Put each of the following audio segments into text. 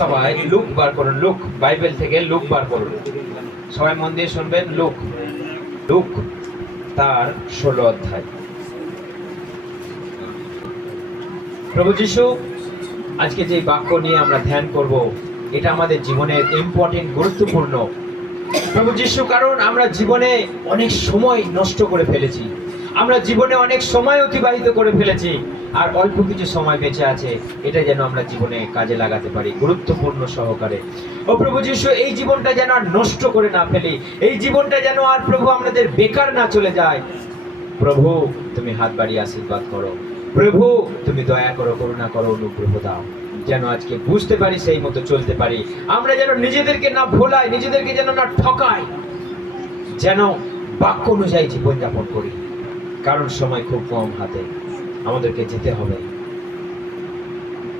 সবাই লুক বার করুন, look, Bible থেকে লুক বার করুন। সবাই মন দিয়ে শুনবেন। লুক, লুক তার 16 অধ্যায়। প্রভু যীশু আজকে যে বাক্য নিয়ে আমরা ধ্যান করব, এটা আমাদের জীবনের ইম্পর্টেন্ট, গুরুত্বপূর্ণ। প্রভু যীশু, কারণ আমরা জীবনে অনেক সময় নষ্ট করে ফেলেছি, আমরা জীবনে অনেক সময় অতিবাহিত করে ফেলেছি, আর অল্প কিছু সময় বেঁচে আছে, এটা যেন আমরা জীবনে কাজে লাগাতে পারি গুরুত্বপূর্ণ সহকারে। ও প্রভু যীশু, এই জীবনটা যেন আর নষ্ট করে না ফেলি, এই জীবনটা যেন আর প্রভু আমাদের বেকার না চলে যায়। প্রভু তুমি হাত বাড়িয়ে আশীর্বাদ করো, প্রভু তুমি দয়া করো, করুণা করো, অনুগ্রহ দাও, যেন আজকে বুঝতে পারি, সেই মতো চলতে পারি। আমরা যেন নিজেদেরকে না ভোলাই, নিজেদেরকে যেন না ঠকাই, যেন বাক্য অনুযায়ী জীবনযাপন করি। কারণ সময় খুব কম হাতে, আমাদেরকে যেতে হবে।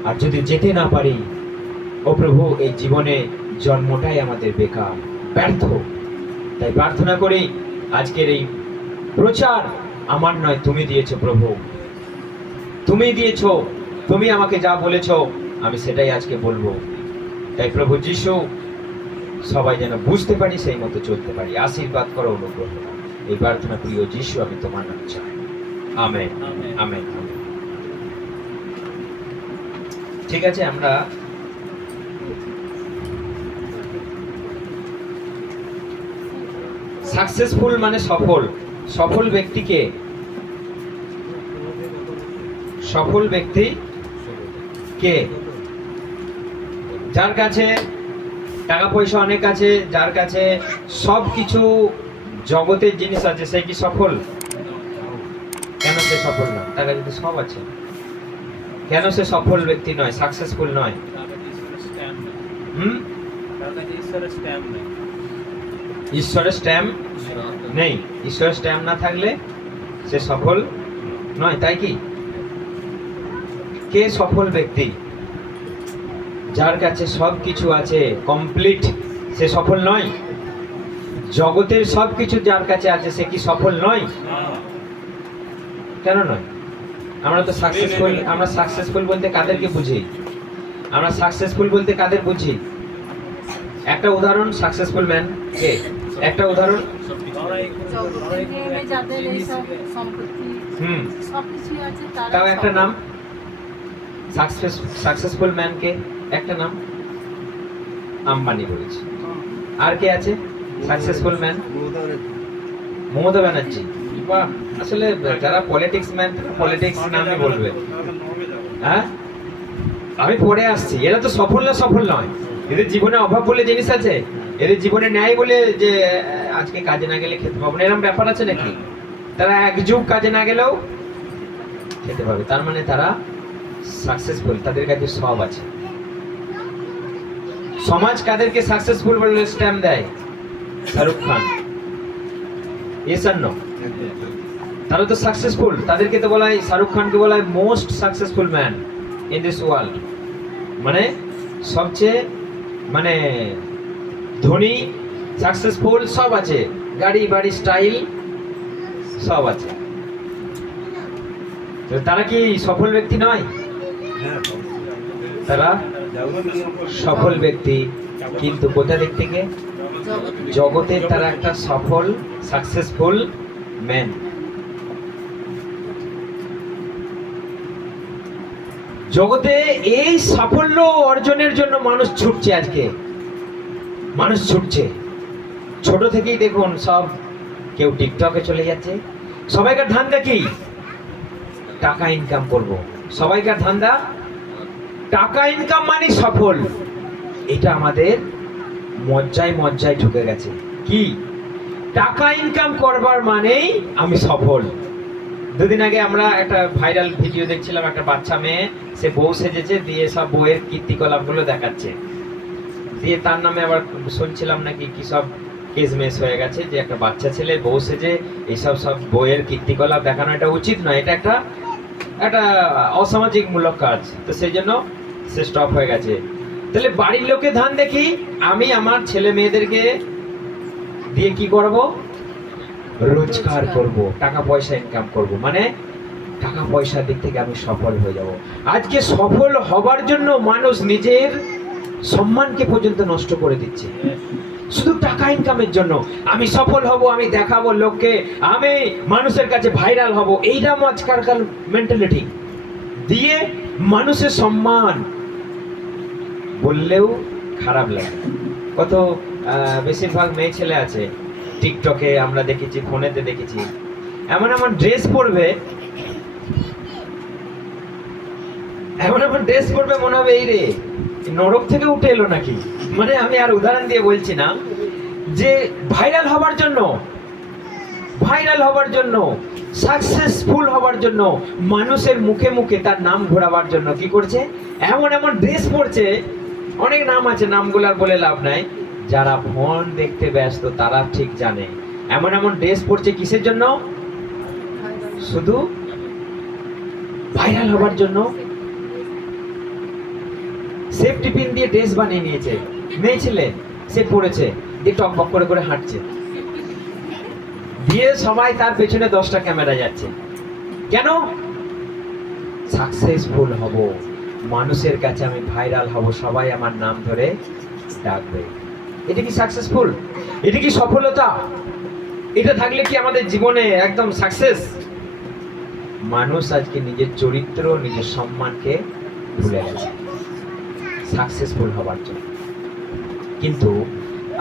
আর যদি যেতে না পারি, ও প্রভু, এই জীবনে জন্মটাই আমাদের বেকার, ব্যর্থ। তাই প্রার্থনা করি, আজকের এই প্রচার আমার নয়, তুমি দিয়েছো প্রভু, তুমি দিয়েছো, তুমি আমাকে যা বলেছো আমি সেটাই আজকে বলবো। তাই প্রভু যীশু, সবাই যেন বুঝতে পারি, সেই মতো চলতে পারি। আশীর্বাদ করো, অনুগ্রহ করো। এই প্রার্থনা প্রিয় যীশু আমি তোমার নামে চাই। Amen, amen. ঠিক আছে, আমরা সাকসেসফুল মানে সফল। সফল ব্যক্তিকে, সফল ব্যক্তি কে? যার কাছে টাকা পয়সা অনেক আছে, যার কাছে সব কিছু জগতের জিনিস আছে, সে কি সফল? কেন সে সফল নয়? তার কাছে সব আছে, কেন সে সফল ব্যক্তি নয়, সাকসেসফুল নয়? ঈশ্বরের স্ট্যাম্প নেই। ঈশ্বরের স্ট্যাম্প না থাকলে সে সফল নয়, তাই কি? কে সফল ব্যক্তি? যার কাছে সব কিছু আছে, কমপ্লিট, সে সফল নয়? জগতের সব কিছু যার কাছে আছে, সে কি সফল নয়? কেন নয়? আমরা তো সাকসেসফুল, আমরা সাকসেসফুল বলতে কাদেরকে বুঝি? আমরা সাকসেসফুল বলতে কাদের বুঝি? একটা উদাহরণ, সাকসেসফুল ম্যান কে? একটা উদাহরণ। তাও একটা নাম, সাকসেসফুল ম্যান কে? একটা নাম, আম্বানি বলেছে। আর কে আছে সাকসেসফুল ম্যান? মমতা ব্যানার্জি। আসলে যারা পলিটিক্স ম্যান, পলিটিক্স নামে বলবে। হ্যাঁ, আমি পড়ে আসছি। এরা তো সফল না, সফল নয়। এদের জীবনে অভাব বলে জিনিস আছে, এদের জীবনে ন্যায় বলে, যে আজকে কাজে না গেলে খেতে পাবো না, এরকম ব্যাপার আছে নাকি? তারা এক যুগ কাজে না গেলেও খেতে পাবে, তার মানে তারা সাকসেসফুল, তাদের কাছে সব আছে। সমাজ কাদেরকে সাকসেসফুল বলে স্ট্যাম্প দেয়? শাহরুখ খান, ইয়েস আর নো? তারা তো সাকসেসফুল, তাদেরকে তো বলা হয়, শাহরুখ খানকে বলা হয় most successful man in this world. মানে সবচেয়ে, মানে ধনী, সাকসেসফুল, সব আছে, গাড়ি বাড়ি, স্টাইল সব আছে। তারা কি সফল ব্যক্তি নয়? তারা সফল ব্যক্তি, কিন্তু কোথা দিক থেকে? জগতের তারা একটা সফল, সাকসেসফুল ম্যান। জগতে এই সাফল্য অর্জনের জন্য মানুষ ছুটছে। আজকে মানুষ ছুটছে, ছোট থেকেই দেখুন সব, কেউ টিকটকে চলে যাচ্ছে। সবাইকার ধান্দা কি? টাকা ইনকাম করব। সবাইকার ধান্দা টাকা ইনকাম মানে সফল। এটা আমাদের মজ্জায় মজ্জায় ঢুকে গেছে। কি? টাকা ইনকাম করবার মানেই আমি সফল। দুদিন আগে আমরা একটা ভাইরাল ভিডিও দেখছিলাম, একটা বাচ্চা মেয়ে, সে বউ সেজেছে, দিয়ে সব বউয়ের কীর্তিকলাপ গুলো দেখাচ্ছে, দিয়ে তার নামে আবার শুনছিলাম নাকি কি সব কেসমেস হয়ে গেছে, যে একটা বাচ্চা ছেলে বউ সেজে এইসব সব বউয়ের কীর্তিকলাপ দেখানো, এটা উচিত নয়, এটা একটা একটা অসামাজিক মূলক কাজ। তো সেই জন্য সে স্টপ হয়ে গেছে। তাহলে বাড়ির লোকে ধান দেখি, আমি আমার ছেলে মেয়েদেরকে দিয়ে কি করব? রোজগার করব, টাকা পয়সা ইনকাম করব, মানে টাকা পয়সার দিক থেকে আমি সফল হয়ে যাব। আজকে সফল হবার জন্য মানুষ নিজের সম্মানকে পর্যন্ত নষ্ট করে দিচ্ছে শুধু টাকা ইনকামের জন্য। আমি সফল হব, আমি দেখাবো লোককে, আমি মানুষের কাছে ভাইরাল হব, এইটা আজকালকার মেন্টালিটি দিয়ে মানুষের সম্মান বললেও খারাপ লাগে। কত বেশিরভাগ মেয়ে ছেলে আছে টিকটকে আমরা দেখেছি, ফোনেতে দেখেছি, এমন এমন ড্রেস পরবে, এমন এমন ড্রেস পরবে মনে হবে এই রে নরক থেকে উঠে এলো নাকি। মানে আমি আর উদাহরণ দিয়ে বলছি না, যে ভাইরাল হবার জন্য, ভাইরাল হবার জন্য, সাকসেসফুল হবার জন্য, মানুষের মুখে মুখে তার নাম ঘোরাবার জন্য কি করছে, এমন এমন ড্রেস পরছে। অনেক নাম আছে, নামগুলো আর বলে লাভ নাই, যারা ফোন দেখতে ব্যস্ত তারা ঠিক জানে। এমন এমন ড্রেস পরছে কিসের জন্য? শুধু ভাইরাল হবার জন্য। সেফটি পিন দিয়ে ড্রেস বানিয়ে নিয়েছে, মেয়ে ছেলে সে পড়েছে, দিয়ে টকবক করে করে হাঁটছে, দিয়ে সবাই তার পেছনে 10টা ক্যামেরা যাচ্ছে। কেন? সাকসেসফুল হব, মানুষের কাছে আমি ভাইরাল হব, সবাই আমার নাম ধরে ডাকবে। এটা কি সাকসেসফুল? এটা কি সফলতা? এটা থাকলে কি আমাদের জীবনে একদম সাকসেস? মানুষ আজকে নিজের চরিত্র, নিজের সম্মানকে ভুলে গেছে সাকসেসফুল হবার জন্য। কিন্তু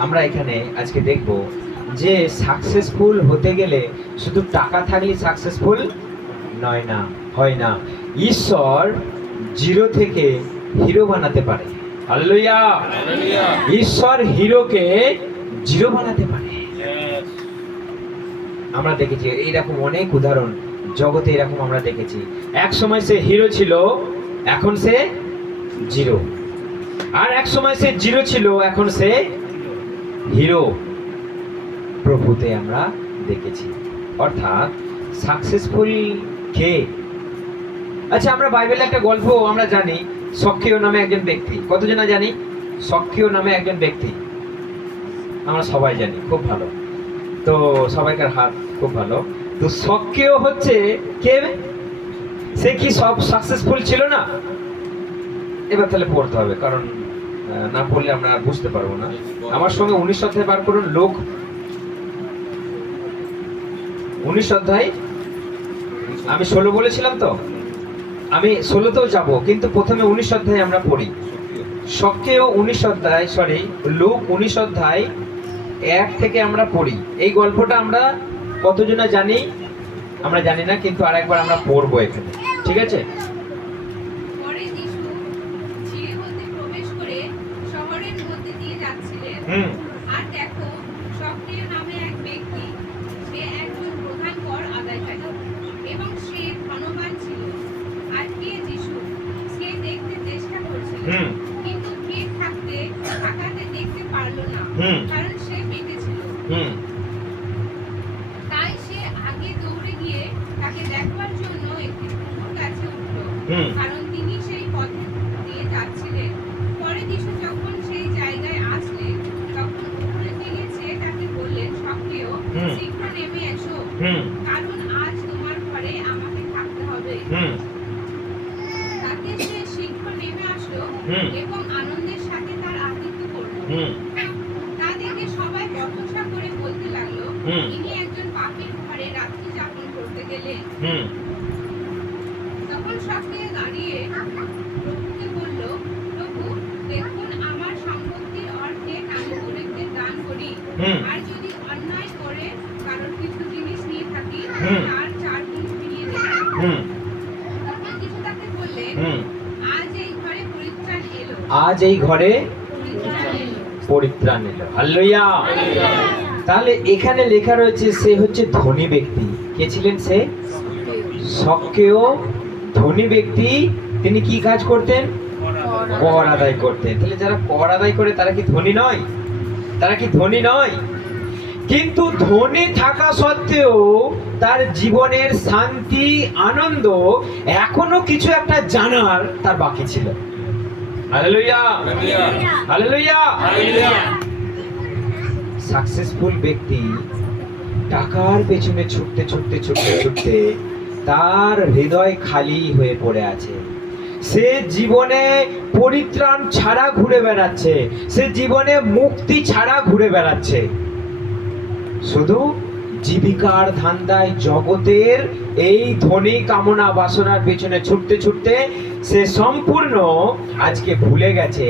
আমরা এখানে আজকে দেখব যে সাকসেসফুল হতে গেলে শুধু টাকা থাকলে সাকসেসফুল নয়, না, হয় না। ঈশ্বর জিরো থেকে হিরো বানাতে পারে। হালেলুয়া! ঈশ্বর হিরোকে জিরো বানাতে পারে। আমরা দেখেছি এইরকম অনেক উদাহরণ জগতে, এরকম আমরা দেখেছি। এক সময় সে হিরো ছিল, এখন সে জিরো। আর এক সময় সে জিরো ছিল, এখন সে হিরো। প্রভুতে আমরা দেখেছি। অর্থাৎ সাকসেসফুল কে? আচ্ছা, আমরা বাইবেলে একটা গল্প আমরা জানি, সক্রিয় নামে একজন ব্যক্তি। কতজনা জানি সক্রিয় নামে একজন ব্যক্তি? আমরা সবাই জানি, খুব ভালো। তো সবাইকার হাত খুব ভালো। তো সক্রিয় হচ্ছে কে? সে কি সব সাকসেসফুল ছিল না? এবার তাহলে পড়তে হবে, কারণ না পড়লে আমরা বুঝতে পারবো না। আমার সঙ্গে 19 অধ্যায় বার করুন। লোক 19 অধ্যায়, আমি 16 বলেছিলাম তো, আমি 16তেও যাব, কিন্তু প্রথমে 19 অধ্যায় আমরা পড়ি। সক্রিয় 19 অধ্যায়, সরি, লোক 19 অধ্যায় 1 থেকে আমরা পড়ি। এই গল্পটা আমরা কতজনা জানি? আমরা জানি না, কিন্তু আরেকবার আমরা পড়বো এখানে, ঠিক আছে? আর দেখো, সক্রিয় নামে এক ব্যক্তি, সে একজন প্রধান কর আদায়কারী এবং সে ধনবান ছিল। আর কে যিশু সে দেখতে চেষ্টা করছিল, কিন্তু কে থাকাতে দেখতে পারলো না, কারণ সে পেটে ছিল। তাই সে আগে দৌড়ে গিয়ে তাকে দেখবার জন্য একটি পুকুর কাছে উঠল, কারণ তিনি সেই পথে দিয়ে যাচ্ছিলেন। পরে যিশু যখন সেই জায়গায় আসলেন, তখন উপরে থেকে চেয়ে তাকে বললেন, সক্রিয়, শীঘ্র নেমে এসো, কারণ আজ তোমার ঘরে আমাকে থাকতে হবে। তাতে সে শীঘ্র নেমে আসলো এবং আনন্দের সাথে তার আতিথ্য করলো। তা দেখে সবাই প্রশংসা করে বলতে লাগলো, ইনি একজন পাপীর ঘরে রাত্রি যাপন করতে গেলেন। তখন সক্রিয় দাঁড়িয়ে প্রভুকে বলল, প্রভু, দেখুন আমার সম্পত্তির অর্ধেক আমি গরিবদের দান করি, আর যদি অন্যায় করে কারোর কিছু জিনিস নিয়ে থাকি তার 4 গুণ ফিরিয়ে দেব। তখন যিশু তাকে বললেন, আজ এই ঘরে পরিত্রাণ এলো। আজ এই ঘরে পরিত্রাণ এলো। হালেলুয়া! তাহলে এখানে লেখা রয়েছে সে হচ্ছে ধনী ব্যক্তি। কে ছিলেন সে? সক্রিয় ধনী ব্যক্তি। তিনি কি কাজ করতেন? কর আদায় করতেন। তাহলে যারা কর আদায় করে তারা কি ধনী নয়? তারা কি ধনী নয়? কিন্তু ধনী থাকা সত্ত্বেও তার জীবনের শান্তি, আনন্দ এখনো কিছু একটা জানার তার বাকি ছিল। হালেলুয়া! হালেলুয়া! সাকসেসফুল ব্যক্তি টাকার পেছনে ছুটতে ছুটতে ছুটতে ছুটতে তার হৃদয় খালি হয়ে পড়ে আছে। সে জীবনে পরিত্রাণ ছাড়া ঘুরে বেড়াচ্ছে, সে জীবনে মুক্তি ছাড়া ঘুরে বেড়াচ্ছে, শুধু জীবিকার ধান্দায় জগতের এই ধনী কামনা বাসনার পেছনে ছুটতে ছুটতে সে সম্পূর্ণ আজকে ভুলে গেছে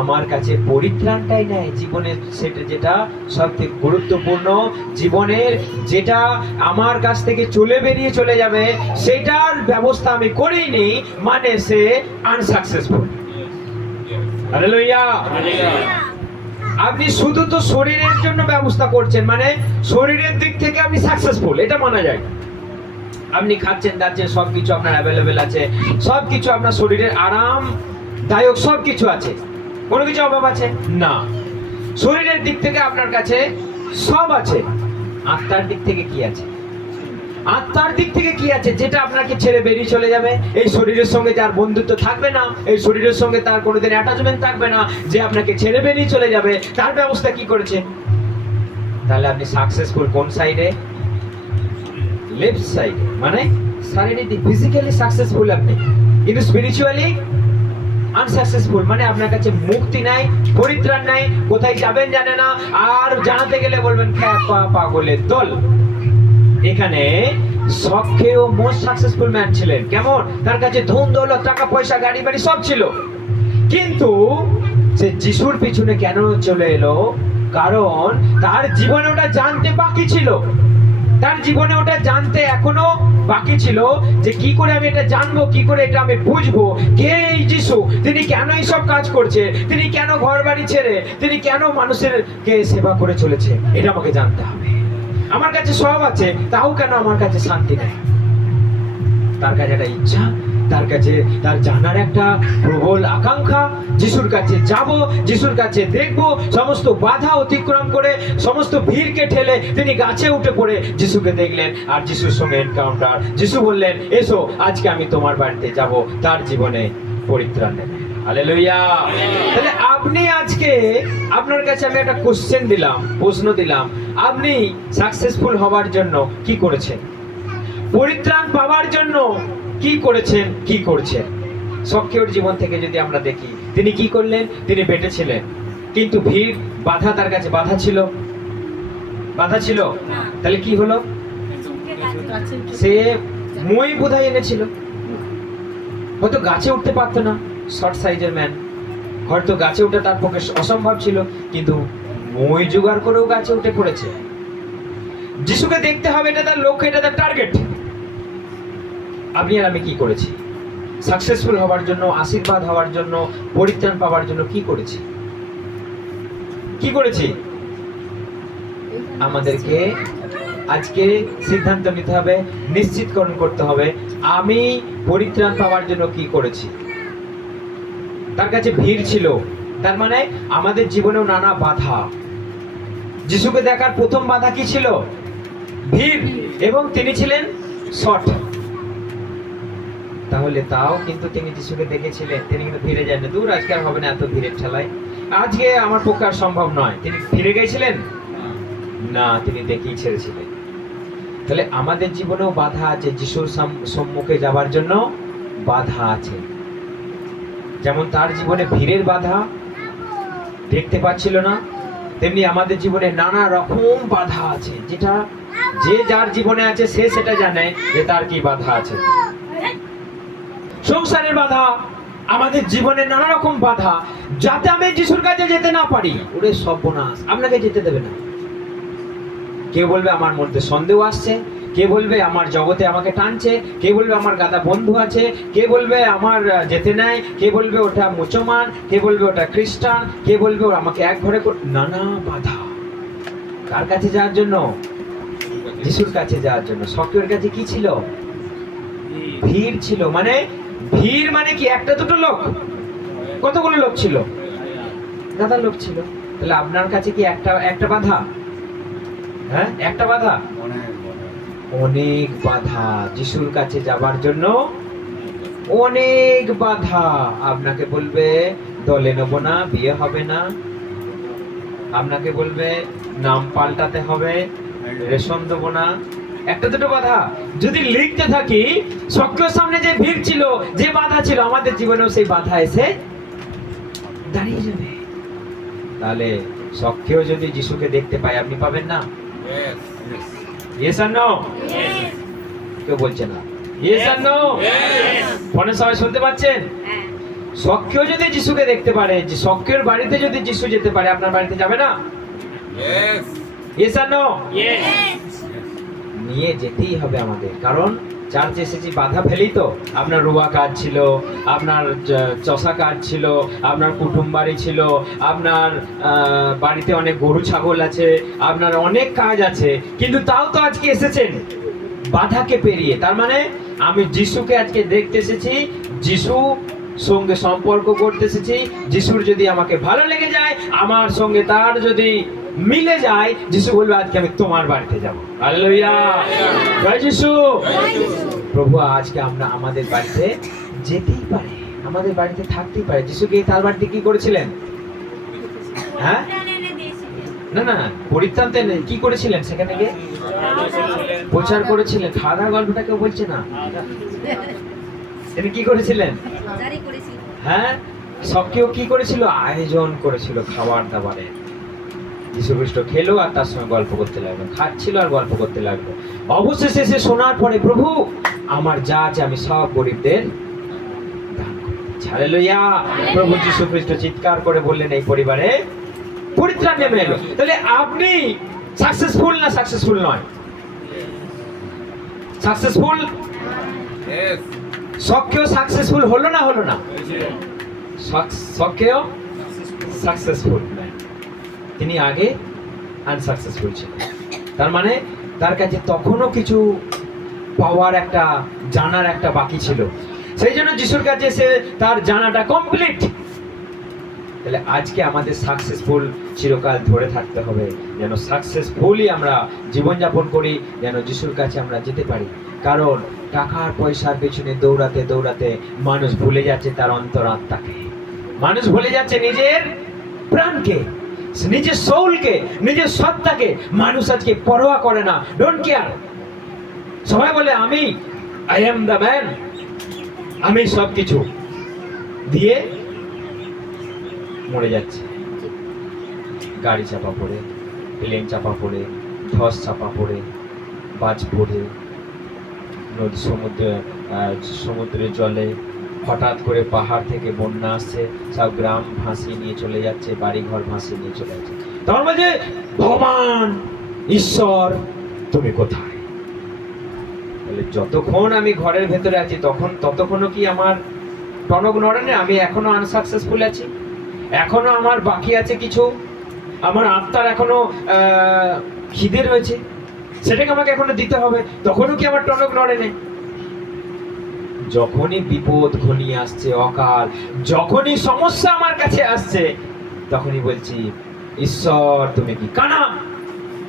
আমার কাছে পরিত্রাণটাই নেই জীবনের, সেটা যেটা সবথেকে গুরুত্বপূর্ণ, জীবনের যেটা আমার কাছ থেকে বেরিয়ে চলে যাবে সেটার ব্যবস্থা আমি করিনি, মানে সে আনসাকসেসফুল। হালেলুয়া। আপনি শুধু তো শরীরের জন্য ব্যবস্থা করছেন, মানে শরীরের দিক থেকে আপনি সাকসেসফুল, এটা মানা যায়। আপনি খাচ্ছেন দাচ্ছেন, সবকিছু আপনার অ্যাভেলেবেল আছে, সবকিছু আপনার শরীরের আরামদায়ক, সবকিছু আছে, কোনো কিছু অভাব আছে না। শরীরের দিক থেকে আপনার কাছে সব আছে, আত্মার দিক থেকে কি আছে? আত্মার দিক থেকে কি আছে যেটা আপনাকে ছেড়ে বেরিয়ে চলে যাবে? এই শরীরের সঙ্গে যার বন্ধুত্ব থাকবে না, এই শরীরের সঙ্গে তার কোনোদিন অ্যাটাচমেন্ট থাকবে না, যে আপনাকে ছেড়ে বেরিয়ে চলে যাবে, তার ব্যবস্থা কি করেছে? তাহলে আপনি সাকসেসফুল কোন সাইডে? লেফট সাইডে, মানে শারীরিক ফিজিক্যালি সাকসেসফুল আপনি, কিন্তু স্পিরিচুয়ালি আনসাকসেসফুল, মানে আপনার কাছে মুক্তি নাই, পরিত্রাণ নাই, কোথায় যাবেন জানে না, আর জানাতে গেলে বলবেন খ্যাপা পাগলের দল। এখানে সবচেয়ে মোস্ট সাকসেসফুল ম্যান ছিলেন, কেমন? তার কাছে ধন দৌলত, টাকা পয়সা, গাড়ি বাড়ি সব ছিল, কিন্তু সে যিশুর পিছনে কেন চলে এলো? কারণ তার জীবনে ওটা জানতে বাকি ছিল, তার জীবনে ওটা জানতে এখনো বাকি ছিল, যে কি করে আমি এটা জানবো, কি করে এটা আমি বুঝবো, কে এই যিশু, তিনি কেন এইসব কাজ করছে, তিনি কেন ঘর বাড়ি ছেড়ে, তিনি কেন মানুষের কে সেবা করে চলেছে, এটা আমাকে জানতে হবে। আমার কাছে সব আছে, তাও কেন আমার কাছে শান্তি নেই? তার কাছে একটা ইচ্ছা, তার কাছে তার জানার একটা প্রবল আকাঙ্ক্ষা, যিশুর কাছে যাব, যিশুর কাছে দেখব। সমস্ত বাধা অতিক্রম করে, সমস্ত ভিড়কে ঠেলে তিনি গাছে উঠে পড়ে যিশুকে দেখলেন, আর যিশুর সঙ্গে এনকাউন্টার। যিশু বললেন, এসো আজকে আমি তোমার বাড়িতে যাব, তার জীবনে পরিত্রাণ নেবে। হালেলুয়া। তাহলে আপনি আজকে, আপনার কাছে আমি একটা কোশ্চেন দিলাম, প্রশ্ন দিলাম, আপনি সাকসেসফুল হওয়ার জন্য কি করেছেন? পরিত্রাণ পাওয়ার জন্য কি করেছেন, কি করছেন? সক্রিয়র জীবন থেকে যদি আমরা দেখি, তিনি কি করলেন? তিনি বেঁটেছিলেন, কিন্তু ভিড়, বাধা, তার কাছে বাধা ছিল, বাধা ছিল। তাহলে কি হলো? সে মই বোধহয় এনেছিল, হয়তো গাছে উঠতে পারতো না, শর্ট সাইজের ম্যান, হয়তো গাছে উঠে তার পক্ষে অসম্ভব ছিল, কিন্তু মই জোগাড় করেও গাছে উঠে পড়েছে। যিশুকে দেখতে হবে, এটা তার লক্ষ্য, এটা তার টার্গেট। আপনি আর আমি কি করেছি? সাকসেসফুল হওয়ার জন্য, আশীর্বাদ হওয়ার জন্য, পরিত্রাণ পাওয়ার জন্য কি করেছি? কি করেছি? আমাদেরকে আজকে সিদ্ধান্ত নিতে হবে, নিশ্চিতকরণ করতে হবে, আমি পরিত্রাণ পাওয়ার জন্য কি করেছি। তার কাছে ভিড় ছিল, তার মানে আমাদের জীবনেও নানা বাধা। যিশুকে দেখার প্রথম বাধা কি ছিল? ভিড়, এবং তিনি ছিলেন শর্ট। তাহলে তাও কিন্তু তিনি যিশুকে দেখেছিলেন, তিনি কিন্তু ফিরে যান না, দূর আজকে আর হবে না এত ভিড়ের ঠেলায়, আজকে আমার পক্ষে আর সম্ভব নয়। তিনি ফিরে গেছিলেন না, তিনি দেখেই ছেড়েছিলেন। তাহলে আমাদের জীবনেও বাধা আছে, যিশুর সম্মুখে যাবার জন্য বাধা আছে। যেমন তার জীবনে ভিড়ের বাধা, দেখতে পাচ্ছিল না, তেমনি আমাদের জীবনে নানা রকম বাধা আছে, যেটা যে যার জীবনে আছে সে সেটা জানে যে তার কি বাধা আছে। সংসারের বাধা, আমাদের জীবনে নানা রকম বাধা, যাতে আমি যিশুর কাছে যেতে না পারি। ওরে সর্বনাশ, আপনাকে যেতে দেবে না। কেউ বলবে আমার মধ্যে সন্দেহ আসছে, কে বলবে আমার জগতে আমাকে টানছে, কে বলবে আমার গাদা বন্ধু আছে, কে বলবে আমার যেতে নেয়, কে বলবে ওটা মুসলমান, কে বলবে ওটা খ্রিস্টান, কে বলবে ও আমাকে এক ঘরে, নানা বাধা। কার কাছে যাওয়ার জন্য? যিশুর কাছে যাওয়ার জন্য। সক্রিয়র কাছে কি ছিল? ভিড় ছিল। মানে ভিড় মানে কি? একটা দুটো লোক? কতগুলো লোক ছিল? দাদা লোক ছিল। তাহলে আপনার কাছে কি একটা বাধা? হ্যাঁ, একটা বাধা? অনেক বাধা। যিশুর কাছে যাবার জন্য অনেক বাধা। আপনাকে বলবে দলে নেব না, বিয়ে হবে না, আপনাকে বলবে নাম পাল্টাতে হবে, রেশন দেবো না, একটা দুটো বাধা যদি লিখতে থাকি, সক্রিয় সামনে যে ভিড় ছিল, যে বাধা ছিল, আমাদের জীবনেও সেই বাধা এসে দাঁড়িয়ে যাবে। তাহলে সক্রিয় যদি যিশুকে দেখতে পাই, আপনি পাবেন না? ইয়েস আর নো? কেউ বলছে না ইয়েস আর নো। ফোনে সবাই শুনতে পাচ্ছেন? হ্যাঁ। সক্রিয় যদি যিশুকে দেখতে পারে, যে সক্রিয়র বাড়িতে যদি যিশু যেতে পারে, আপনার বাড়িতে যাবে না? ইয়েস আর নো? নিয়ে যেতেই হবে আমাদের, কারণ চার্চ এসেছি বাধা ফেলি তো। আপনার রুয়া কাজ ছিল, আপনার চষা কাজ ছিল, আপনার কুটুম বাড়ি ছিল, আপনার বাড়িতে অনেক গরু ছাগল আছে, আপনার অনেক কাজ আছে, কিন্তু তাও তো আজকে এসেছেন বাধাকে পেরিয়ে। তার মানে আমি যিশুকে আজকে দেখতে এসেছি, যিশু সঙ্গে সম্পর্ক করতে এসেছি। যিশুর যদি আমাকে ভালো লেগে যায়, আমার সঙ্গে তার যদি মিলে যায়, যিশু বলবে আজকে আমি তোমার বাড়িতে যাবো। হালেলুয়া, জয় যিশু। প্রভু আজকে আমরা আমাদের বাড়িতে যেতেই পারে, আমাদের বাড়িতে থাকতেই পারে। যিশুকে তার বাড়িতে কি করেছিলেন? হ্যাঁ, না না, পরিত্রান্তে কি করেছিলেন? সেখানে গিয়ে প্রচার করেছিলেন। খাওয়া দাওয়ার গল্পটা কেউ বলছে না। তিনি কি করেছিলেন? হ্যাঁ, সবকেও কি করেছিল? আয়োজন করেছিল খাবার দাবারের। যীশু খ্রিস্ট খেলো আর তার সঙ্গে গল্প করতে লাগলো, খাচ্ছিল আর গল্প করতে লাগলো। অবশেষে সে শোনার পরে, প্রভু আমার যা আছে আমি সব গরিবদের দান করছি। হালেলুয়া। প্রভু যীশু খ্রিস্ট চিৎকার করে বললেন, এই পরিবারে পরিত্রাণ নেমে এলো। তাহলে আপনি সাকসেসফুল না সাকসেসফুল নয়? সাকসেসফুল। সক্রিয় সাকসেসফুল হলো না হলো না? সক্রিয় সাকসেসফুল, তিনি আগে আনসাকসেসফুল ছিলেন। তার মানে তার কাছে তখনও কিছু পাওয়ার, একটা জানার একটা বাকি ছিল। সেই জন্য যিশুর কাছে সে তার জানাটা কমপ্লিট। তাহলে আজকে আমাদের সাকসেসফুল চিরকাল ধরে থাকতে হবে, যেন সাকসেসফুলি আমরা জীবনযাপন করি, যেন যিশুর কাছে আমরা যেতে পারি। কারণ টাকার পয়সার পেছনে দৌড়াতে দৌড়াতে মানুষ ভুলে যাচ্ছে তার অন্তরাত্মাকে, মানুষ ভুলে যাচ্ছে নিজের প্রাণকে, নিজের সোলকে, নিজের সত্তাকে। মানুষ আজকে পরোয়া করে না, ডোন্ট কেয়ার। সবাই বলে আমি আই এম দ্য ম্যান, আমি সব কিছু দিয়ে মরে যাচ্ছে। গাড়ি চাপা পড়ে, প্লেন চাপা পড়ে, ধস চাপা পড়ে, বাজ পড়ে, নদী সমুদ্রের জলে হঠাৎ করে পাহাড় থেকে বন্যা আসছে, সব গ্রাম ভাসিয়ে নিয়ে চলে যাচ্ছে, বাড়ি ঘর ভাসিয়ে নিয়ে চলে যাচ্ছে। তার মাঝে ভগবান ঈশ্বর তুমি কোথায়? বলে যতক্ষণ আমি ঘরের ভেতরে আছি ততক্ষণও কি আমার টনক নড়ে না? আমি এখনো আনসাকসেসফুল আছি, এখনো আমার বাকি আছে কিছু, আমার আত্মার এখনো খিদে রয়েছে, সেটাকে আমাকে এখনো দিতে হবে। তখনও কি আমার টনক নড়ে নেই? যখনই বিপদ ঘনিয়ে আসছে, অকাল, যখনই সমস্যা আমার কাছে আসছে, তখনই বলছি ঈশ্বর তুমি কি কানা?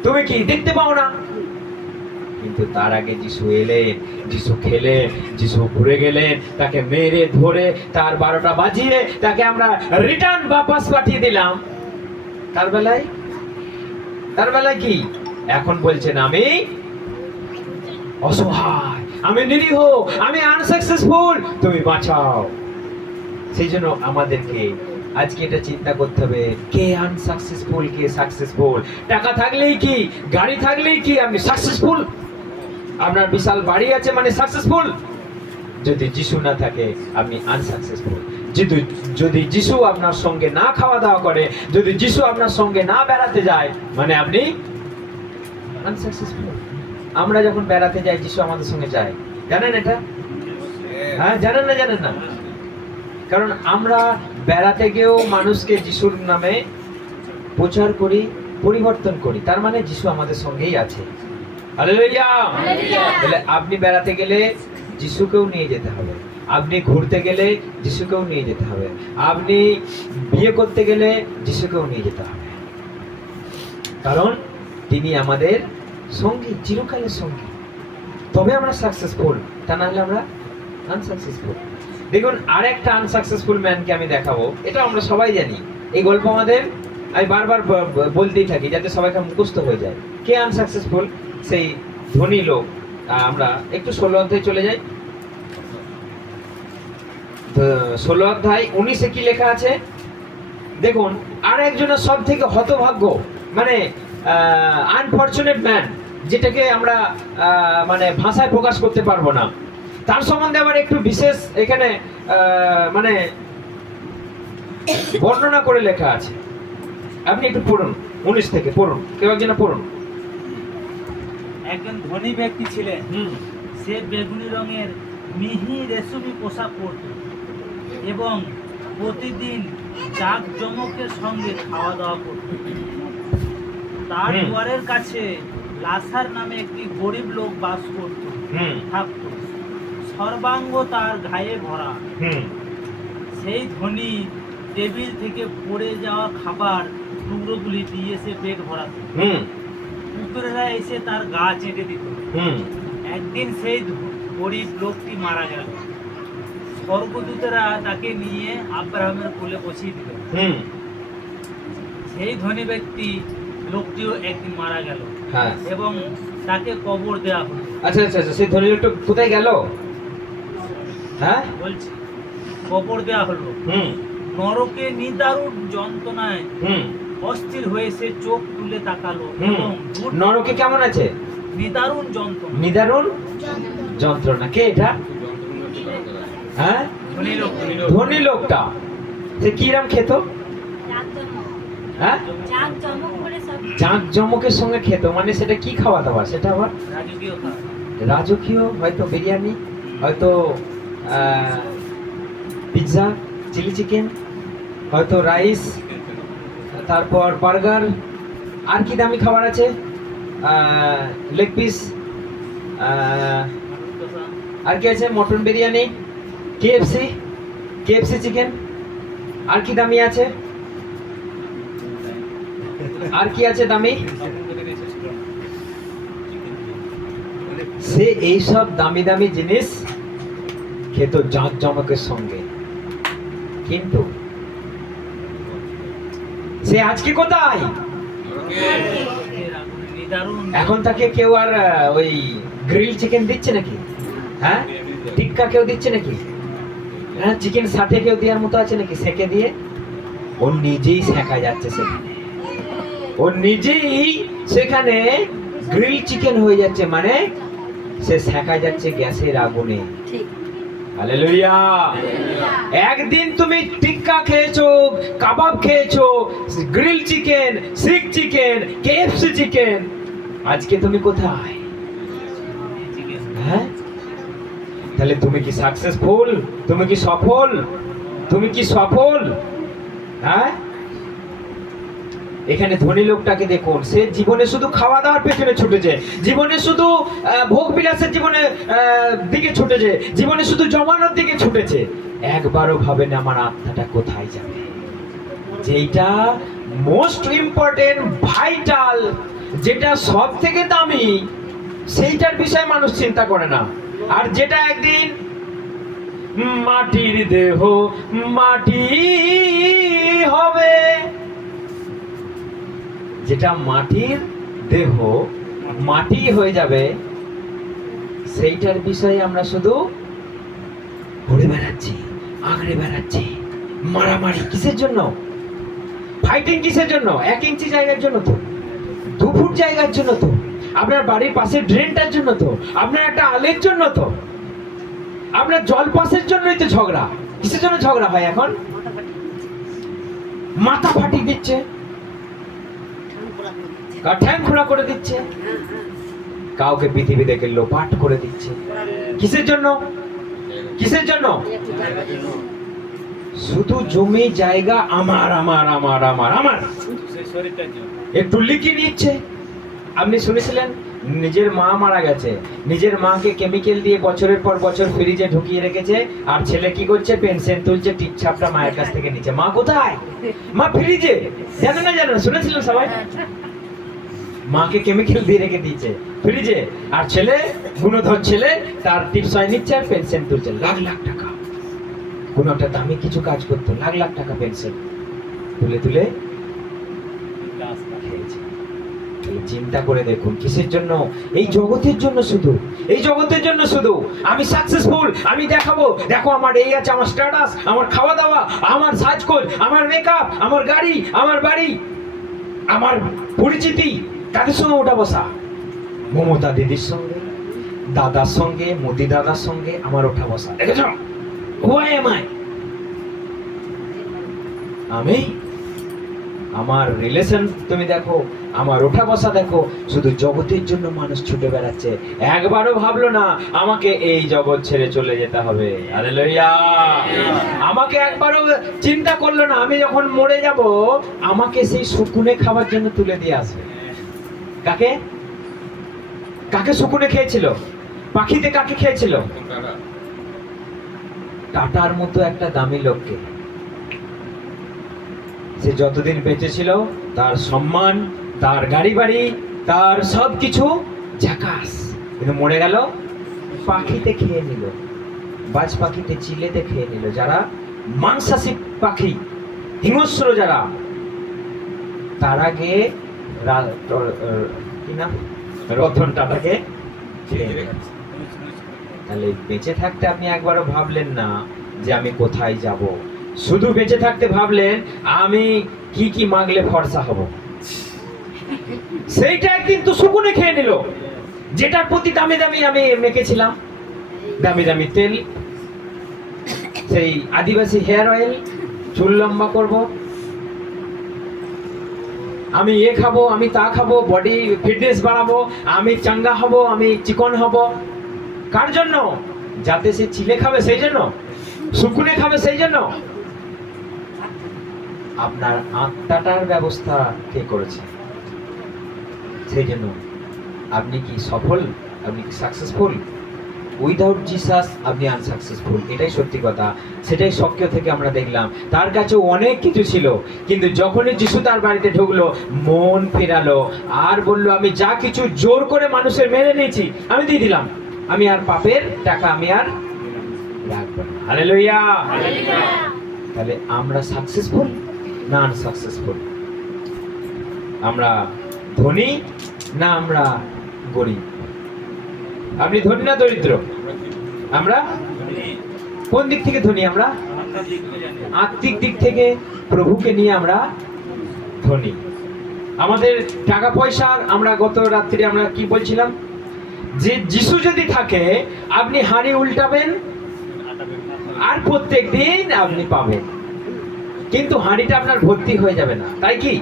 তুমি কি দেখতে পাও না? কিন্তু তার আগে যিশু এলেন, যিশু খেলেন, যিশু ঘুরে গেলেন, তাকে মেরে ধরে তার 12টা বাজিয়ে তাকে আমরা রিটার্ন বাপাস পাঠিয়ে দিলাম। তার বেলায় কি এখন বলছেন আমি অসহায়, আমি নিরীহ, আমি আনসাকসেসফুল, তুমি বাঁচাও। সেই জন্য আমাদেরকে আজকে এটা চিন্তা করতে হবে, কে আনসাকসেসফুল, কে সাকসেসফুল। টাকা থাকলেই কি, গাড়ি থাকলেই কি আপনি সাকসেসফুল? আপনার বিশাল বাড়ি আছে মানে সাকসেসফুল? যদি যিশু না থাকে আপনি আনসাকসেসফুল। যদি যিশু আপনার সঙ্গে না খাওয়া দাওয়া করে, যদি যিশু আপনার সঙ্গে না বেড়াতে যায়, মানে আপনি আনসাকসেসফুল। আমরা যখন বেড়াতে যাই, যিশু আমাদের সঙ্গে যায়, জানেন এটা? হ্যাঁ, জানেন না? কারণ আমরা বেড়াতে গিয়েও মানুষকে যিশুর নামে প্রচার করি, পরিবর্তন করি। তার মানে যিশু আমাদের সঙ্গেই আছে। হালেলুয়া। তাহলে আপনি বেড়াতে গেলে যিশুকেও নিয়ে যেতে হবে, আপনি ঘুরতে গেলে যিশুকেও নিয়ে যেতে হবে, আপনি বিয়ে করতে গেলে যিশুকেও নিয়ে যেতে হবে। কারণ তিনি আমাদের সঙ্গী, চিরকালের সঙ্গী। তবে আমরা সাকসেসফুল, তা না হলে আমরা আনসাকসেসফুল। দেখুন, আরেকটা আনসাকসেসফুল ম্যানকে আমি দেখাবো। এটা আমরা সবাই জানি, এই গল্প আমাদের আমি বারবার বলতেই থাকি যাতে সবাইকে মুখস্থ হয়ে যায়। কে আনসাকসেসফুল? সেই ধনী লোক। আমরা একটু 16 অধ্যায়ে চলে যাই। 16 অধ্যায় 19-এ কি লেখা আছে দেখুন। আর একজনের সব থেকে হতভাগ্য, মানে আনফরচুনেট ম্যান, যেটাকে আমরা মানে ভাষায় প্রকাশ করতে পারবো না, তার সম্বন্ধে আবার একটু বিশেষ এখানে মানে বর্ণনা করে লেখা আছে। আপনি একটু পড়ুন, 19 থেকে পড়ুন, কেউ একজন পড়ুন। একজন ধনী ব্যক্তি ছিলেন। সে বেগুনি রঙের মিহি রেশমি পোশাক পরত এবং প্রতিদিন জাঁকজমকের সঙ্গে খাওয়া দাওয়া করত। তার দুয়ারের কাছে লাসার নামে একটি গরিব লোক বাস করত থাকত। সর্বাঙ্গ তার ঘায়ে ভরা। সেই ধনী টেবিল থেকে পড়ে যাওয়া খাবার টুকরোগুলি দিয়ে সে পেট ভরাত। কুকুরেরা এসে তার গা চেটে দিত। একদিন সেই গরিব লোকটি মারা গেল। স্বর্গদূতেরা তাকে নিয়ে আব্রাহামের কোলে বসিয়ে দিল। সেই ধনী ব্যক্তি লোকটিও একদিন মারা গেল এবং তাকে কবর দেওয়া হলো। আচ্ছা আচ্ছা আচ্ছা, সেই ধনী লোকটা কোথায় গেল? হ্যাঁ বলছি, কবর দেওয়া হলো। নরকে নিদারুণ যন্ত্রণায় অস্থির হয়ে সে চোখ তুলে তাকালো এবং নরকে কেমন আছে? নিদারুণ যন্ত্রণা। নিদারুণ যন্ত্রণা। কে এটা? হ্যাঁ, ধনী লোকটা। সে কিরাম খেত? হ্যাঁ, জাঁক জমকের সঙ্গে খেত। মানে সেটা কি খাওয়া দাওয়া? সেটা আবার রাজকীয়, হয়তো বিরিয়ানি, হয়তো পিৎজা, চিলি চিকেন, হয়তো রাইস, তারপর বার্গার। আর কি দামি খাবার আছে? লেগ পিস, আর কি আছে? Mutton biryani, KFC chicken. আর কি দামি আছে? আর কি আছে দামি? সে এইসব দামি দামি জিনিস খেত জাঁক জমকের সঙ্গে। কিন্তু সে আজকে কোথায়? এখন তাকে কেউ আর ওই গ্রিল চিকেন দিচ্ছে নাকি? হ্যাঁ, টিক্কা কেউ দিচ্ছে নাকি? হ্যাঁ, চিকেন সাথে কেউ দেওয়ার মতো আছে নাকি? সেকে দিয়ে ও নিজেই সেকা যাচ্ছে সেখানে। ও নিজেই সেখানে গ্রিল চিকেন হয়ে যাচ্ছে, মানে সে সেকা যাচ্ছে গ্যাসের আগুনে। হালেলুয়া। একদিন তুমি টিক্কা খেয়েছো, কাবাব খেয়েছো, গ্রিল চিকেন, শিক চিকেন, কেএফসি চিকেন। আজকে তুমি কোথায়? হ্যাঁ, তাহলে তুমি কি সাকসেসফুল? তুমি কি সফল? তুমি কি সফল? হ্যাঁ, এখানে ধনী লোকটাকে দেখুন। সে জীবনে শুধু খাওয়া দাওয়ার পেছনে ছুটেছে, জীবনে শুধু ভোগ বিলাসের জীবনে দিকে ছুটেছে, জীবনে শুধু জমানোর দিকে ছুটেছে। একবারও ভাবে না আমার আত্মাটা কোথায় যাবে। যেটা মোস্ট ইম্পর্টেন্ট, ভাইটাল, যেটা সব থেকে দামি, সেইটার বিষয়ে মানুষ চিন্তা করে না। আর যেটা একদিন মাটির দেহ মাটি হবে, যেটা মাটির দেহ মাটি হয়ে যাবে, সেইটার বিষয়ে আমরা শুধু ঘুরে বেড়াচ্ছি, আঁকড়ে বেড়াচ্ছি। মারামারি কিসের জন্য? ফাইটিং কিসের জন্য? 1 ইঞ্চি জায়গার জন্য তো, 2 ফুট জায়গার জন্য তো, আপনার বাড়ির পাশে ড্রেনটার জন্য তো, আপনার একটা আলের জন্য তো, আপনার জল পাসের জন্যই তো ঝগড়া। কিসের জন্য ঝগড়া হয় এখন? মাথা ফাটি দিচ্ছে, ঠ্যাং খোলা করে দিচ্ছে, কাউকে পৃথিবী থেকে লোপাট করে দিচ্ছে। কিসের জন্য? কিসের জন্য? শুধু জমি জায়গা আমার আমার আমার আমার আমার, একটু লিখে নিচ্ছে। আপনি শুনেছিলেন নিজের মা মারা গেছে, নিজের মাকে কেমিক্যাল দিয়ে বছরের পর বছর ফ্রিজে ঢুকিয়ে রেখেছে, আর ছেলে কি করছে? পেনশন তুলছে, টিপছাপটা মায়ের কাছ থেকে নিচ্ছে। মা কোথায়? মা ফ্রিজে। জানেন না? জানেন? শুনেছিলেন সবাই? মাকে কেমিক্যাল দিয়ে রেখে দিয়েছে ফ্রিজে, আর ছেলে, গুণধর ছেলে, তার টিপসয় নিচ্ছে আর পেনশন তুলছে। লাখ লাখ টাকা। কোন একটা দামি কিছু কাজ করতো, লাখ লাখ টাকা পেনশন তুলে তুলে খেয়েছে। চিন্তা করে দেখুন, কিসের জন্য? এই জগতের জন্য শুধু, এই জগতের জন্য শুধু। আমি সাকসেসফুল, আমি দেখাবো, দেখো আমার এই আছে, আমার স্ট্যাটাস, আমার খাওয়া দাওয়া, আমার সাজগোজ, আমার মেকআপ, আমার গাড়ি, আমার বাড়ি, আমার পরিচিতি। কাদের সঙ্গে ওঠা বসা? মমতা দিদির সঙ্গে, দাদার সঙ্গে, মোদি দাদার সঙ্গে আমার ওঠা বসা। দেখেছ? Who am I? আমি, আমার রিলেশন তুমি দেখো, আমার ওঠা বসা দেখো, শুধু জগতের জন্য মানুষ ছুটে বেড়াচ্ছে। একবারও ভাবলো না আমাকে এই জগৎ ছেড়ে চলে যেতে হবে। হালেলুয়া! আমাকে একবারও চিন্তা করলো না আমি যখন মরে যাব আমাকে সেই সুকুনে খাবার জন্য তুলে দিয়ে আসবে। কাকে? কাকে সুকুনে খেয়েছিল? পাখিতে কাকে খেয়েছিল? টাটার মতো একটা দামি লোককে। সে যতদিন বেঁচে ছিল তার সম্মান, তার গাড়ি বাড়ি, তার সবকিছু ঝাকাস, কিন্তু মরে গেল পাখিতে খেয়ে নিল, বাজ পাখিতে, চিলেতে খেয়ে নিল, যারা মাংসাশী পাখি, হিংস্র যারা। তার আগে কি নাম, রতন টাটাকে খেয়ে নিল। তাহলে বেঁচে থাকতে আপনি একবারও ভাবলেন না যে আমি কোথায় যাব, শুধু বেঁচে থাকতে ভাবলেন আমি কি কি মাগলে ফর্সা হব। সেইটা কিন্তু সুকুনে খেয়ে নিল। যেটার প্রতি দামি দামি আমি মেখেছিলাম, দামি দামি তেল, সেই আদিবাসী হেয়ার অয়েল, চুল লম্বা করব, আমি এ খাবো, আমি তা খাবো, বডি ফিটনেস বাড়াবো, আমি চাঙ্গা হব, আমি চিকন হব। কার জন্য? যাতে সে চিলে খাবে সেই জন্য, সুকুনে খাবে সেই জন্য। আপনার আত্মাটার ব্যবস্থা কে করেছে? সেই জন্য আপনি কি সফল? আপনি কি সাকসেসফুল? উইদাউট জিসাস আপনি আনসাকসেসফুল, এটাই সত্যি কথা। সেটাই সক্রিয় থেকে আমরা দেখলাম। তার কাছে অনেক কিছু ছিল, কিন্তু যখনই যিশু তার বাড়িতে ঢুকলো, মন ফেরালো আর বলল আমি যা কিছু জোর করে মানুষের মেনে নিয়েছি আমি দিয়ে দিলাম, আমি আর পাপের টাকা আমি আর রাখবো না। হালেলুয়া! তাহলে আমরা সাকসেসফুল না আনসাকসেসফুল? আমরা ধনী না আমরা গরিব? আপনি ধনী না দরিদ্র? আমরা কোন দিক থেকে ধনী? আমরা আত্মিক দিক থেকে প্রভুকে নিয়ে আমরা ধনী। আমাদের টাকা পয়সার, আমরা গত রাত্রি আমরা কি বলছিলাম, যে যিশু যদি থাকে আপনি হাঁড়ি উল্টাবেন আর প্রত্যেক দিন আপনি পাবেন, কিন্তু হাঁড়িটা আপনার ভর্তি হয়ে যাবে না। তাই কি?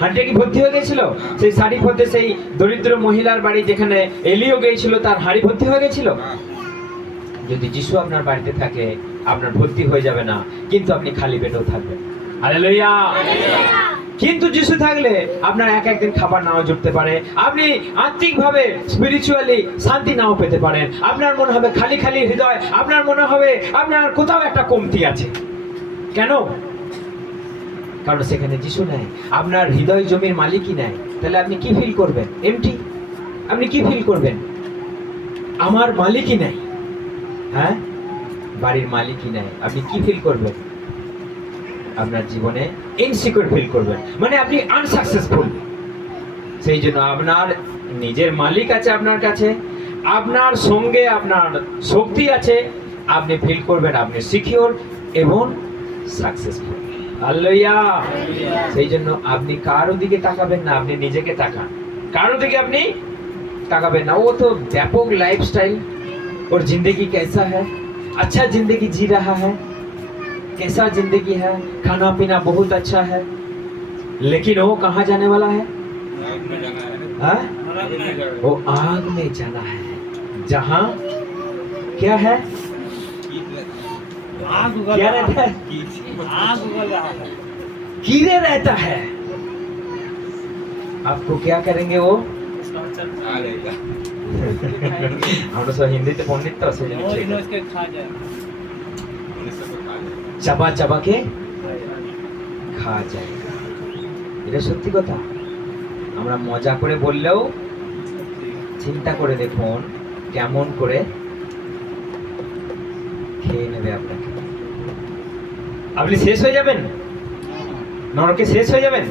হাঁড়িটা কি ভর্তি হয়ে গেছিল? সেই শাড়ি পরতে সেই দরিদ্র মহিলার বাড়ি যেখানে এলিও গিয়েছিল, তার হাঁড়ি ভর্তি হয়ে গেছিল? যদি যিশু আপনার বাড়িতে থাকে আপনার ভর্তি হয়ে যাবে না, কিন্তু আপনি খালি পেটেও থাকবেন। হালেলুয়া! কিন্তু যিশু থাকলে আপনার একদিন খাবার নাও জুটতে পারে, আপনি আত্মিকভাবে স্পিরিচুয়ালি শান্তি নাও পেতে পারেন, আপনার মনে হবে খালি খালি হৃদয়, আপনার মনে হবে আপনার কোথাও একটা কমতি আছে। কেন? কারণ সেখানে যিশু নাই, আপনার হৃদয় জমির মালিকই নাই। তাহলে আপনি কি ফিল করবেন? এমটি। আপনি কি ফিল করবেন? আমার মালিকই নাই, হ্যাঁ, বাড়ির মালিকই নাই, আপনি কি ফিল করবেন? আপনার জীবনে ইনসিকিউর ফিল করবেন, মানে আপনি আনসাকসেসফুল। সেই জন্য আপনার নিজের মালিক আছে আপনার কাছে, আপনার সঙ্গে আপনার শক্তি আছে, আপনি ফিল করবেন আপনি সিকিউর এবং সাকসেসফুল। হালেলুয়া! সেই জন্য আপনি কারো দিকে তাকাবেন না, আপনি নিজেকে তাকান। কারো দিকে আপনি ताकाबेन ना, वो तो व्यापक लाइफस्टाइल और जिंदगी कैसा है, अच्छा जिंदगी जी रहा है, कैसा जिंदगी है, खाना पीना बहुत अच्छा है, लेकिन वो कहाँ जाने वाला है? वो आग में जाना है, जहाँ क्या है? क्या रहता है? कीड़े रहता है। आपको क्या करेंगे वो? আমরা সব হিন্দিতে পণ্ডিত তো, চাবা চাবাকে খাওয়া যায়, এটা সত্যি কথা। আমরা মজা করে বললেও চিন্তা করে দেখুন কেমন করে খেয়ে নেবে আপনাকে। আপনি শেষ হয়ে যাবেন, নরকে শেষ হয়ে যাবেন,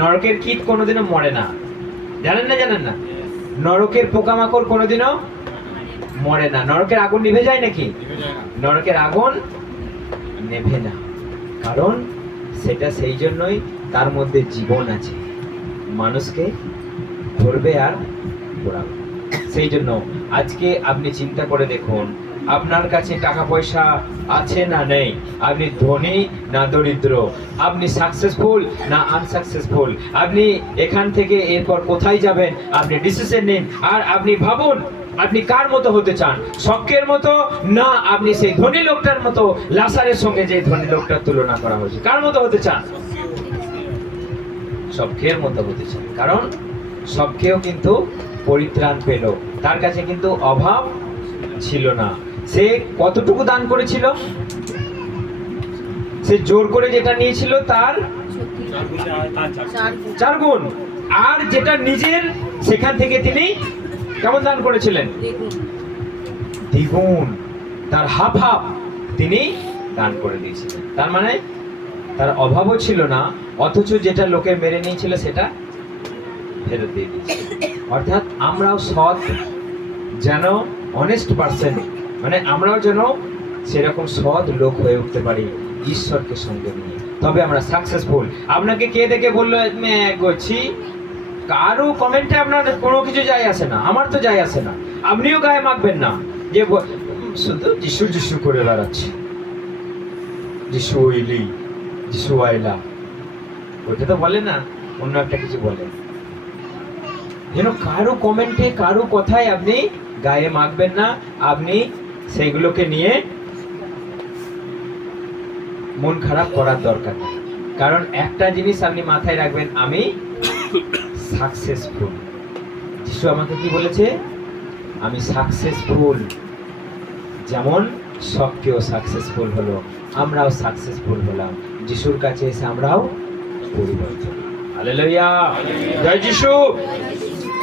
নরকের কীট কোনোদিনও মরে না, জানেন না? নরকের পোকামাকড় কোনোদিনও মরে না। নরকের আগুন নিভে যায় নাকি? নরকের আগুন নেভে না, কারণ সেটা সেই জন্যই তার মধ্যে জীবন আছে, মানুষকে ধরবে আর পোড়াবে। সেই জন্য আজকে আপনি চিন্তা করে দেখুন, আপনার কাছে টাকা পয়সা আছে না নেই, আপনি ধনী না দরিদ্র, আপনি সাকসেসফুল না আনসাকসেসফুল, আপনি এখান থেকে এরপর কোথায় যাবেন আপনি ডিসিশন নিন। আর আপনি ভাবুন আপনি কার মতো হতে চান, শখের মতো না আপনি সেই ধনী লোকটার মতো, লাসারের সঙ্গে যে ধনী লোকটার তুলনা করা হয়েছে, কার মতো হতে চান? শখের মতো হতে চান, কারণ শখেও কিন্তু পরিত্রাণ পেল, তার কাছে কিন্তু অভাব ছিল না। সে কতটুকু দান করেছিল? সে জোর করে যেটা নিয়েছিল তার 4 গুণ, আর যেটা নিজের সেখান থেকে তিনি কেমন দান করেছিলেন? দ্বিগুণ, তার হাফ তিনি দান করে দিয়েছিলেন। তার মানে তার অভাবও ছিল না, অথচ যেটা লোকে মেরে নিয়েছিল সেটা ফেরত দিয়ে দিয়েছে। অর্থাৎ আমরাও সৎ, যেন অনেস্ট পারসন, মানে আমরাও যেন সেরকম সৎ লোক হয়ে উঠতে পারি ঈশ্বরকে সঙ্গে নিয়ে, তবে আমরা সাকসেসফুল। আপনাকে কে দেখে বললো এগোচ্ছি, কারো কমেন্টে আপনার কোনো কিছু যায় আসে না, আমার তো যায় আসে না। আপনিও গায়ে মাখবেন না যে শুধু যিশু যিশু করে বেড়াচ্ছে, যিশু ওইলি, যিশু আইলা, ওইটা তো বলে না, অন্য একটা কিছু বলে। যেন কারো কমেন্টে কারো কথায় আপনি গায়ে মাখবেন না, আপনি সেগুলোকে নিয়ে মন খারাপ করার দরকার নেই। কারণ একটা জিনিস আপনি মাথায় রাখবেন, আমি সাকসেসফুল। যিশু আমাকে কি বলেছে? আমি সাকসেসফুল। যেমন শখকেও সাকসেসফুল হলো, আমরাও সাকসেসফুল হলাম, যিশুর কাছে এসে আমরাও পরিবর্তন। হালেলুয়া, জয় যিশু।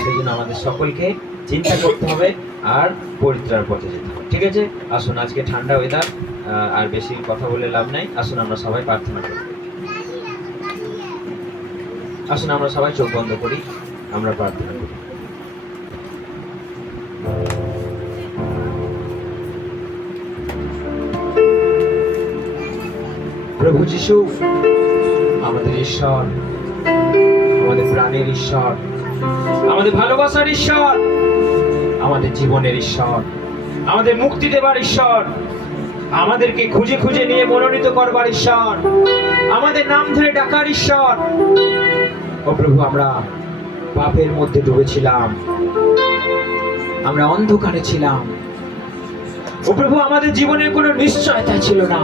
সেই জন্য আমাদের সকলকে চিন্তা করতে হবে আর পরিত্রাণ পথে যেতে হবে। ঠিক আছে, আসুন, আজকে ঠান্ডা ওয়েদার, আর বেশি কথা বলে লাভ নাই। আসুন আমরা সবাই প্রার্থনা করি। আসুন আমরা সবাই চোখ বন্ধ করি, আমরা প্রার্থনা করি। প্রভু যিশু, আমাদের ঈশ্বর, আমাদের প্রাণের ঈশ্বর, আমাদের ভালোবাসার ঈশ্বর, আমাদের জীবনের ঈশ্বর, আমাদের মুক্তি দেবার ঈশ্বর, আমাদেরকে খুঁজে খুঁজে নিয়ে মনোনীত করবার ঈশ্বর, আমাদের নাম ধরে ডাকার ঈশ্বর। ও প্রভু, আমরা পাপের মধ্যে ডুবেছিলাম, আমরা অন্ধকারে ছিলাম। ও প্রভু, আমাদের জীবনের কোনো নিশ্চয়তা ছিল না,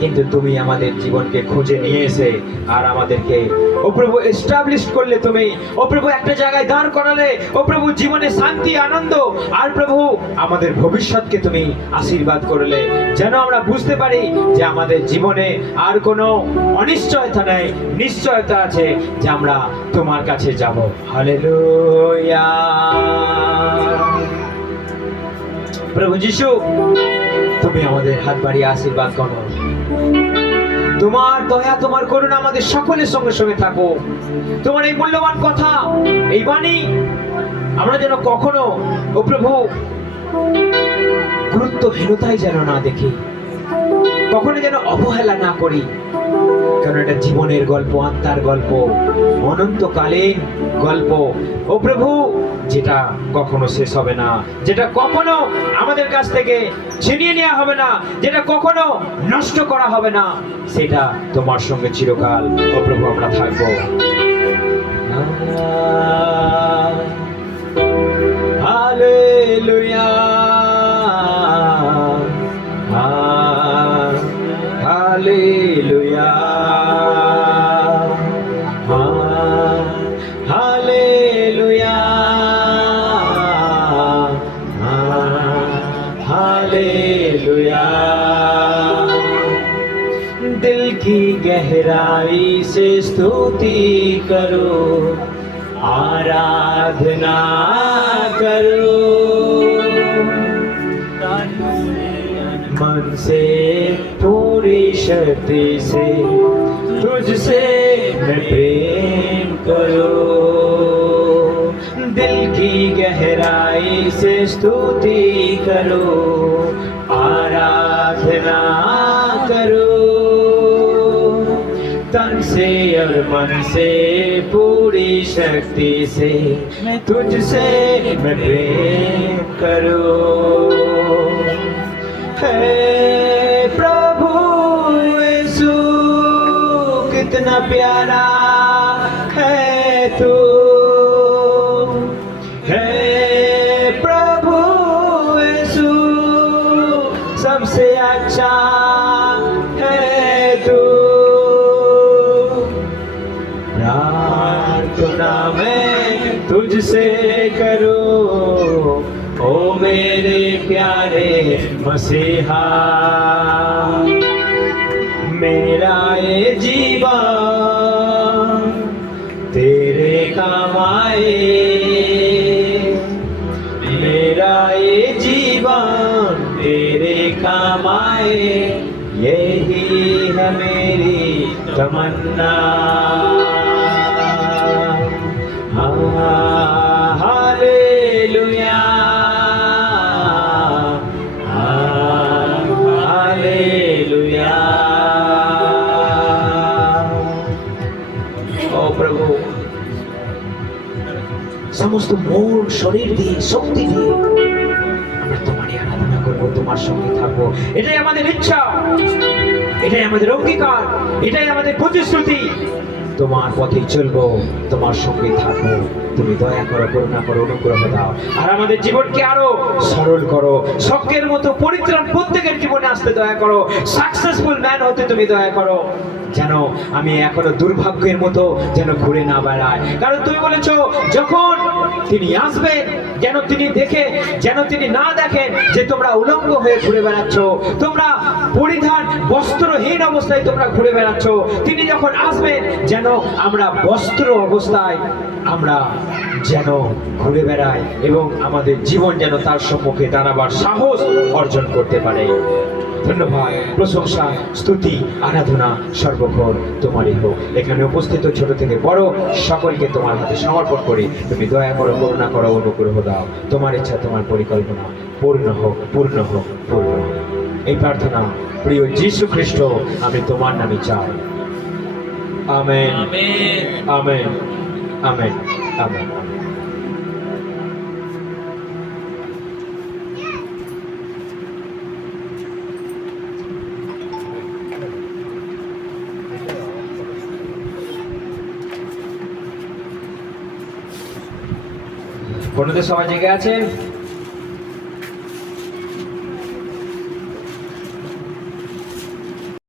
কিন্তু তুমি আমাদের জীবনকে খুঁজে নিয়ে এসে আর আমাদেরকে ও প্রভু এস্টাবলিশ করলে। তুমি ও প্রভু একটা জায়গায় দাঁড় করালে। ও প্রভু, জীবনে শান্তি, আনন্দ, আর প্রভু আমাদের ভবিষ্যৎকে তুমি আশীর্বাদ করলে, যেন আমরা বুঝতে পারি যে আমাদের জীবনে আর কোনো অনিশ্চয়তা নেই, নিশ্চয়তা আছে যে আমরা তোমার কাছে যাব। হালেলুয়া। প্রভু যিশু, তুমি আমাদের হাত বাড়িয়ে আশীর্বাদ করো। তোমার দয়া, তোমার করুণা আমাদের সকলের সঙ্গে সঙ্গে থাকো। তোমার এই মূল্যবান কথা, এই বাণী আমরা যেন কখনো ও প্রভু গুরুত্বহীনতায় যেন না দেখি, কখনো যেন অবহেলা না করি, কারণ এটা জীবনের গল্প, আত্মার গল্প, অনন্তকালীন গল্প। ও প্রভু, যেটা কখনো শেষ হবে না, যেটা কখনো আমাদের কাছ থেকে ছিনিয়ে নেওয়া হবে না, যেটা কখনো নষ্ট করা হবে না, সেটা তোমার সঙ্গে চিরকাল ও প্রভু আমরা থাকবো। Hallelujah, hallelujah, hallelujah, hallelujah. दिल की गहराई से स्तुति करो, आराधना करो, मन से पूरी शक्ति से तुझसे में प्रेम करो, दिल की गहराई से स्तुति करो, आराधना करो, तन से और मन से पूरी शक्ति से तुझसे मैं प्रेम करो। हे प्रभु यीशु कितना प्यारा है तू, हे प्रभु यीशु सबसे अच्छा है तू। प्रार्थना मैं तुझसे करो, ओ मेरे प्यारे मसीहा, मेरा ये जीवन तेरे काम आए, मेरा ये जीवन तेरे काम आए, यही है मेरी तमन्ना। Hallelujah, hallelujah. ও প্রভু, সমস্ত মন শরীর দিয়ে শক্তি দিয়ে আমরা তোমারই আরাধনা করবো, তোমার সঙ্গে থাকবো। এটাই আমাদের ইচ্ছা, এটাই আমাদের অঙ্গীকার, এটাই আমাদের প্রতিশ্রুতি। তোমার পথে চলবো, তোমার সঙ্গে থাকবো। তুমি দয়া করো, করুণা করো, অনুগ্রহ দাও, আর আমাদের জীবনকে আরো সরল করো। শখের মতো পরিত্রাণ প্রত্যেকের জীবনে আসতে দয়া করো। সাকসেসফুল ম্যান হতে তুমি দয়া করো, যেন আমি এখনো দুর্ভাগ্যের মতো যেন ঘুরে না বেড়াই। কারণ তুমি বলেছো যখন তিনি আসবেন যেন তিনি দেখে, যেন তিনি না দেখেন যে তোমরা উলঙ্গ হয়ে ঘুরে বেড়াচ্ছ, তোমরা পরিধান বস্ত্রহীন অবস্থায় তোমরা ঘুরে বেড়াচ্ছ। তিনি যখন আসবেন যেন আমরা বস্ত্র অবস্থায় আমরা যেন ঘুরে বেড়াই এবং আমাদের জীবন যেন তার সম্মুখে দাঁড়াবার সাহস অর্জন করতে পারে। ধন্যবাদ, প্রশংসা, স্তুতি, আরাধনা সর্বক্ষণ তোমারই হোক। এখানে উপস্থিত ছোট থেকে বড় সকলকে তোমার হাতে সমর্পণ করি। তুমি দয়া করো, করুণা করো, অনুগ্রহ দাও। তোমার ইচ্ছা, তোমার পরিকল্পনা পূর্ণ হোক, পূর্ণ হোক, পূর্ণ হোক। এই প্রার্থনা প্রিয় যীশু খ্রিস্ট আমি তোমার নামে চাই। Amen, amen, amen, amen. কোনদের সবাই জেগে আছেন?